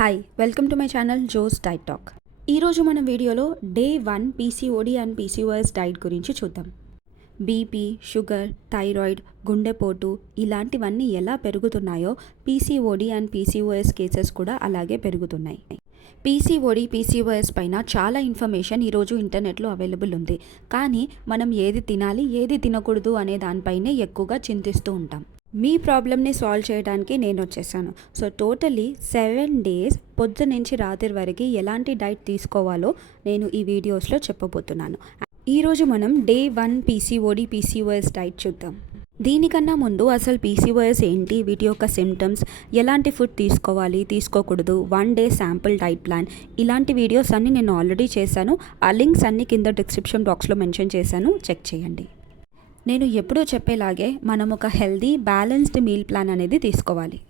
Hi welcome to my channel Jo's diet talk. ఈరోజు మన వీడియోలో day 1 PCOD and PCOS diet గురించి చూద్దాం. బీపీ, షుగర్, థైరాయిడ్, గుండెపోటు ఇలాంటివన్నీ ఎలా పెరుగుతున్నాయో పీసీఓడి అండ్ పీసీఓఎస్ కేసెస్ కూడా అలాగే పెరుగుతున్నాయి. పీసీఓడి, పీసీఓఎస్ పైన చాలా ఇన్ఫర్మేషన్ ఈరోజు ఇంటర్నెట్లో అవైలబుల్ ఉంది. కానీ మనం ఏది తినాలి, ఏది తినకూడదు అనే దానిపైనే ఎక్కువగా చింతిస్తూ ఉంటాం. మీ ప్రాబ్లమ్ని సాల్వ్ చేయడానికి నేను వచ్చేసాను. సో టోటలీ 7 days పొద్దు నుంచి రాత్రి వరకు ఎలాంటి డైట్ తీసుకోవాలో నేను ఈ వీడియోస్లో చెప్పబోతున్నాను. ఈరోజు మనం డే 1 పీసీఓడి పీసీఓఎస్ డైట్ చూద్దాం. దీనికన్నా ముందు అసలు పీసీఓఎస్ ఏంటి, వీటి యొక్క సిమ్టమ్స్, ఎలాంటి ఫుడ్ తీసుకోవాలి తీసుకోకూడదు, 1 day శాంపుల్ డైట్ ప్లాన్, ఇలాంటి వీడియోస్ అన్నీ నేను ఆల్రెడీ చేశాను. ఆ లింక్స్ అన్నీ కింద డిస్క్రిప్షన్ బాక్స్లో మెన్షన్ చేశాను, చెక్ చేయండి. నేను ఎప్పుడూ చెప్పేలాగే మనం ఒక హెల్దీ బ్యాలెన్స్డ్ మీల్ ప్లాన్ అనేది తీసుకోవాలి.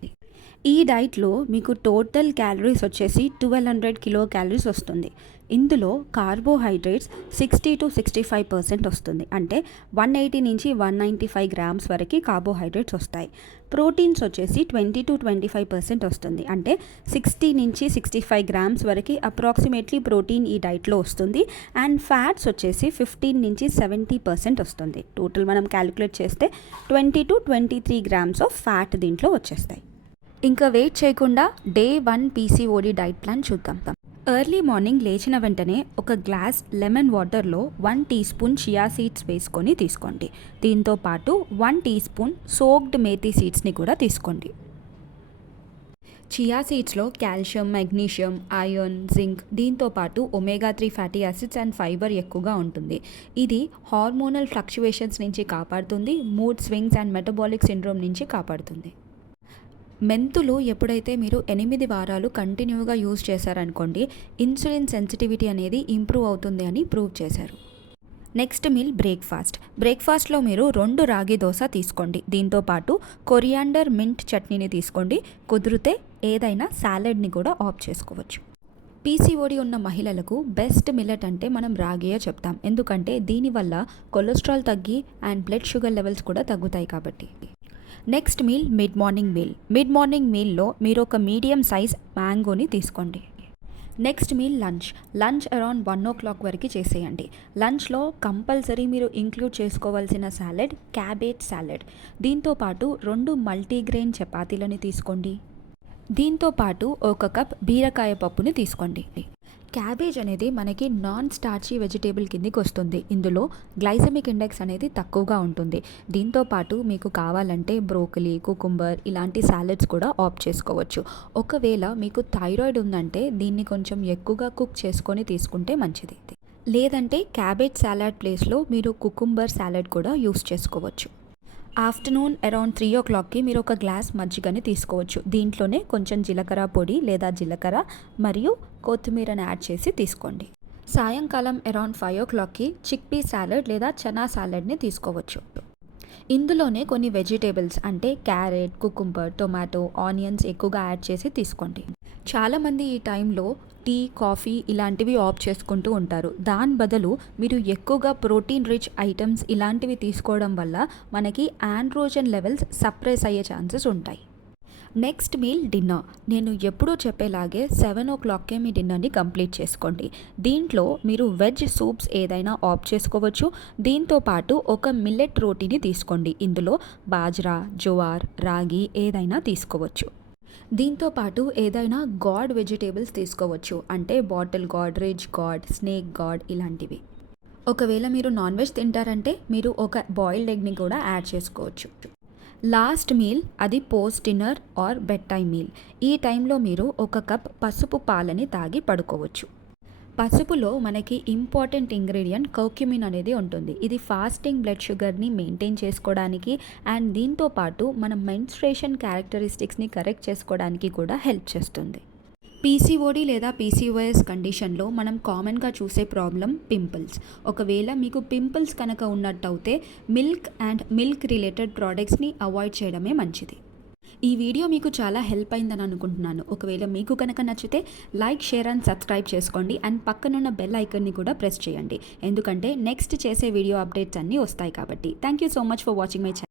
ఈ డైట్లో మీకు టోటల్ క్యాలరీస్ వచ్చేసి 1200 కిలో క్యాలరీస్ వస్తుంది. ఇందులో కార్బోహైడ్రేట్స్ 60 to 65% వస్తుంది. అంటే 180 నుంచి 195 grams వరకు కార్బోహైడ్రేట్స్ వస్తాయి. ప్రోటీన్స్ వచ్చేసి 20 to 25% వస్తుంది. అంటే 60 నుంచి 65 grams వరకు అప్రాక్సిమేట్లీ ప్రోటీన్ ఈ డైట్లో వస్తుంది. అండ్ ఫ్యాట్స్ వచ్చేసి 15 నుంచి 70% వస్తుంది. టోటల్ మనం క్యాలిక్యులేట్ చేస్తే 20 to 23 grams ఆఫ్ ఫ్యాట్ దీంట్లో వచ్చేస్తాయి. ఇంకా వెయిట్ చేయకుండా డే 1 పీసీఓడి డైట్ ప్లాన్ చూద్దాం. ఎర్లీ మార్నింగ్ లేచిన వెంటనే ఒక గ్లాస్ లెమన్ వాటర్లో 1 teaspoon చియా సీడ్స్ వేసుకొని తీసుకోండి. దీంతో పాటు 1 teaspoon సోక్డ్ మేథీ సీడ్స్ని కూడా తీసుకోండి. చియా సీడ్స్లో కాల్షియం, మెగ్నీషియం, ఐరన్, జింక్, దీంతో పాటు omega 3 fatty acids and fibre ఎక్కువగా ఉంటుంది. ఇది హార్మోనల్ ఫ్లక్చువేషన్స్ నుంచి కాపాడుతుంది, mood swings and metabolic syndrome నుంచి కాపాడుతుంది. మెంతులు ఎప్పుడైతే మీరు 8 వారాలు కంటిన్యూగా యూజ్ చేశారనుకోండి, ఇన్సులిన్ సెన్సిటివిటీ అనేది ఇంప్రూవ్ అవుతుంది అని ప్రూవ్ చేశారు. నెక్స్ట్ మీల్ బ్రేక్ఫాస్ట్లో మీరు 2 రాగి దోశ తీసుకోండి. దీంతో పాటు కొరియాండర్ మింట్ చట్నీని తీసుకోండి. కుదిరితే ఏదైనా సాలెడ్ని కూడా ఆప్ట్ చేసుకోవచ్చు. పీసీఓడి ఉన్న మహిళలకు బెస్ట్ మిల్లెట్ అంటే మనం రాగియే చెప్తాం. ఎందుకంటే దీనివల్ల కొలెస్ట్రాల్ తగ్గి అండ్ బ్లడ్ షుగర్ లెవెల్స్ కూడా తగ్గుతాయి కాబట్టి. నెక్స్ట్ మీల్ మిడ్ మార్నింగ్ మీల్లో మీరు ఒక మీడియం సైజ్ మ్యాంగోని తీసుకోండి. Next meal lunch around 1 o'clock వరకు చేసేయండి. లంచ్లో కంపల్సరీ మీరు ఇంక్లూడ్ చేసుకోవాల్సిన సాలెడ్ క్యాబేజ్ సాలెడ్. దీంతో పాటు 2 మల్టీగ్రెయిన్ చపాతీలని తీసుకోండి. దీంతో పాటు 1 కప్ బీరకాయ పప్పుని తీసుకోండి. క్యాబేజ్ అనేది మనకి నాన్ స్టార్చీ వెజిటేబుల్ కిందికి వస్తుంది. ఇందులో గ్లైసెమిక్ ఇండెక్స్ అనేది తక్కువగా ఉంటుంది. దీంతో పాటు మీకు కావాలంటే బ్రోకలీ, కుకుంబర్ ఇలాంటి సాలెడ్స్ కూడా ఆప్ట్ చేసుకోవచ్చు. ఒకవేళ మీకు థైరాయిడ్ ఉందంటే దీన్ని కొంచెం ఎక్కువగా కుక్ చేసుకొని తీసుకుంటే మంచిది. లేదంటే క్యాబేజ్ సాలెడ్ ప్లేస్లో మీరు కుకుంబర్ సాలెడ్ కూడా యూస్ చేసుకోవచ్చు. ఆఫ్టర్నూన్ అరౌండ్ 3 o'clockకి మీరు ఒక గ్లాస్ మజ్జిగని తీసుకోవచ్చు. దీంట్లోనే కొంచెం జీలకర్ర పొడి లేదా జీలకర్ర మరియు కొత్తిమీరని యాడ్ చేసి తీసుకోండి. సాయంకాలం అరౌండ్ 5 o'clockకి చిక్పీ సాలెడ్ లేదా చనా సాలెడ్ని తీసుకోవచ్చు. ఇందులోనే కొన్ని వెజిటేబుల్స్ అంటే క్యారెట్, కుకుంబర్, టొమాటో, ఆనియన్స్ ఎక్కువగా యాడ్ చేసి తీసుకోండి. చాలామంది ఈ టైంలో టీ, కాఫీ ఇలాంటివి ఆప్ట్ చేసుకుంటూ ఉంటారు. దాని బదులు మీరు ఎక్కువగా ప్రోటీన్ రిచ్ ఐటమ్స్ ఇలాంటివి తీసుకోవడం వల్ల మనకి ఆండ్రోజన్ లెవెల్స్ సప్రెస్ అయ్యే ఛాన్సెస్ ఉంటాయి. Next meal dinner. నేను ఎప్పుడూ చెప్పేలాగే 7 o'clockకే మీ డిన్నర్ని కంప్లీట్ చేసుకోండి. దీంట్లో మీరు వెజ్ సూప్స్ ఏదైనా ఆప్ట్ చేసుకోవచ్చు. దీంతో పాటు ఒక మిల్లెట్ రోటీని తీసుకోండి. ఇందులో బాజ్రా, జోవార్, రాగి ఏదైనా తీసుకోవచ్చు. దీంతో పాటు ఏదైనా గాడ్ వెజిటేబుల్స్ తీసుకోవచ్చు. అంటే bottle God, rich God, snake God ఇలాంటివి. ఒకవేళ మీరు నాన్ వెజ్ తింటారంటే మీరు ఒక బాయిల్డ్ ఎగ్ని కూడా యాడ్ చేసుకోవచ్చు. లాస్ట్ మీల్ అది post dinner or bed time meal. ఈ టైంలో మీరు 1 కప్ పసుపు పాలని తాగి పడుకోవచ్చు. పసుపులో మనకి ఇంపార్టెంట్ ఇంగ్రీడియంట్ కర్క్యూమిన్ అనేది ఉంటుంది. ఇది ఫాస్టింగ్ బ్లడ్ షుగర్ని మెయింటైన్ చేసుకోవడానికి అండ్ దీంతో పాటు మన మెన్స్ట్రేషన్ క్యారెక్టరిస్టిక్స్ని కరెక్ట్ చేసుకోవడానికి కూడా హెల్ప్ చేస్తుంది. పీసీఓడి లేదా పీసీఓఎస్ కండిషన్లో మనం కామన్గా చూసే ప్రాబ్లం పింపుల్స్. ఒకవేళ మీకు పింపుల్స్ కనుక ఉన్నట్టయితే మిల్క్ రిలేటెడ్ ప్రోడక్ట్స్ని అవాయిడ్ చేయడమే మంచిది. ఈ వీడియో మీకు చాలా హెల్ప్ అయిందని అనుకుంటున్నాను. ఒకవేళ మీకు కనుక నచ్చితే లైక్, షేర్ అండ్ సబ్స్క్రైబ్ చేసుకోండి. అండ్ పక్కనున్న బెల్ ఐకన్ని కూడా ప్రెస్ చేయండి. ఎందుకంటే నెక్స్ట్ చేసే వీడియో అప్డేట్స్ అన్నీ వస్తాయి కాబట్టి. Thank you so much for watching my channel.